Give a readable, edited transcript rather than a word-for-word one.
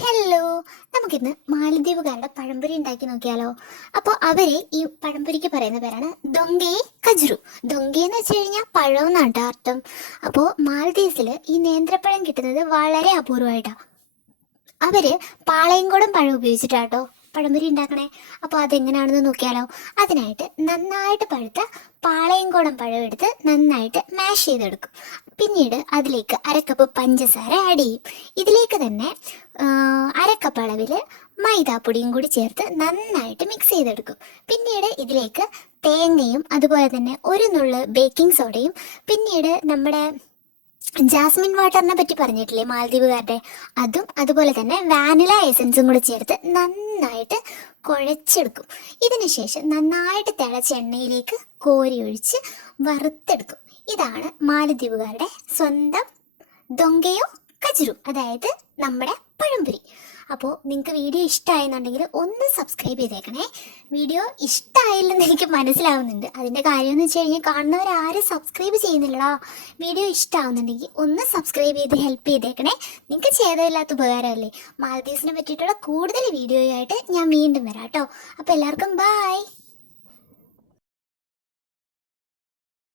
Hello, നമുക്കിന്ന് മാലദ്വീപുകാരുടെ പഴംപൊരി ഉണ്ടാക്കി നോക്കിയാലോ. അപ്പോൾ അവര് ഈ പഴംപൊരിക്ക് പറയുന്ന പേരാണ് ദൊങ്കെ കജുരു. ദൊങ്കെ എന്ന് വെച്ച് കഴിഞ്ഞാൽ പഴം എന്നാണ് ട്ടോ അർത്ഥം. അപ്പോൾ മാലദ്വീപ്സിൽ ഈ നേന്ത്രപ്പഴം കിട്ടുന്നത് വളരെ അപൂർവമായിട്ടാണ്. അവര് പാളയംകോടൻ പഴം ഉപയോഗിച്ചിട്ടാട്ടോ പഴംപൊരി ഉണ്ടാക്കണേ. അപ്പോൾ അതെങ്ങനെയാണെന്ന് നോക്കിയാലോ. അതിനായിട്ട് നന്നായിട്ട് പഴുത്ത പാളയംകോടൻ പഴം എടുത്ത് നന്നായിട്ട് മാഷ് ചെയ്തെടുക്കും. പിന്നീട് അതിലേക്ക് അരക്കപ്പ് പഞ്ചസാര ആഡ് ചെയ്യും. ഇതിലേക്ക് തന്നെ അരക്കപ്പ് അളവിൽ മൈദാപ്പൊടിയും കൂടി ചേർത്ത് നന്നായിട്ട് മിക്സ് ചെയ്തെടുക്കും. പിന്നീട് ഇതിലേക്ക് തേങ്ങയും അതുപോലെ തന്നെ ഒരു നുള്ള് ബേക്കിംഗ് സോഡയും പിന്നീട് നമ്മുടെ ജാസ്മിൻ വാട്ടറിനെ പറ്റി പറഞ്ഞിട്ടില്ലേ മാലദ്വീപുകാരുടെ, അതും അതുപോലെ തന്നെ വാനില എസൻസും കൂടി ചേർത്ത് നന്നായിട്ട് കുഴച്ചെടുക്കും. ഇതിനുശേഷം നന്നായിട്ട് തിളച്ച എണ്ണയിലേക്ക് കോരി ഒഴിച്ച് വറുത്തെടുക്കും. ഇതാണ് മാലദ്വീപുകാരുടെ സ്വന്തം ദൊങ്കയോ കജുരു, അതായത് നമ്മുടെ പഴംപൊരി. അപ്പോൾ നിങ്ങൾക്ക് വീഡിയോ ഇഷ്ടമായെന്നുണ്ടെങ്കിൽ ഒന്ന് സബ്സ്ക്രൈബ് ചെയ്തേക്കണേ. വീഡിയോ ഇഷ്ടമായില്ലെന്ന് എനിക്ക് മനസ്സിലാവുന്നുണ്ട്. അതിൻ്റെ കാര്യമെന്ന് വെച്ച് കഴിഞ്ഞാൽ കാണുന്നവരാരും സബ്സ്ക്രൈബ് ചെയ്യുന്നില്ലടാ. വീഡിയോ ഇഷ്ടമാവുന്നുണ്ടെങ്കിൽ ഒന്ന് സബ്സ്ക്രൈബ് ചെയ്ത് ഹെൽപ്പ് ചെയ്തേക്കണേ. നിങ്ങൾക്ക് ചെയ്തതില്ലാത്ത ഉപകാരമല്ലേ. മാലദ്വീപ്സിനെ പറ്റിയിട്ടുള്ള കൂടുതൽ വീഡിയോയായിട്ട് ഞാൻ വീണ്ടും വരാം കേട്ടോ. അപ്പോൾ എല്ലാവർക്കും ബായ്.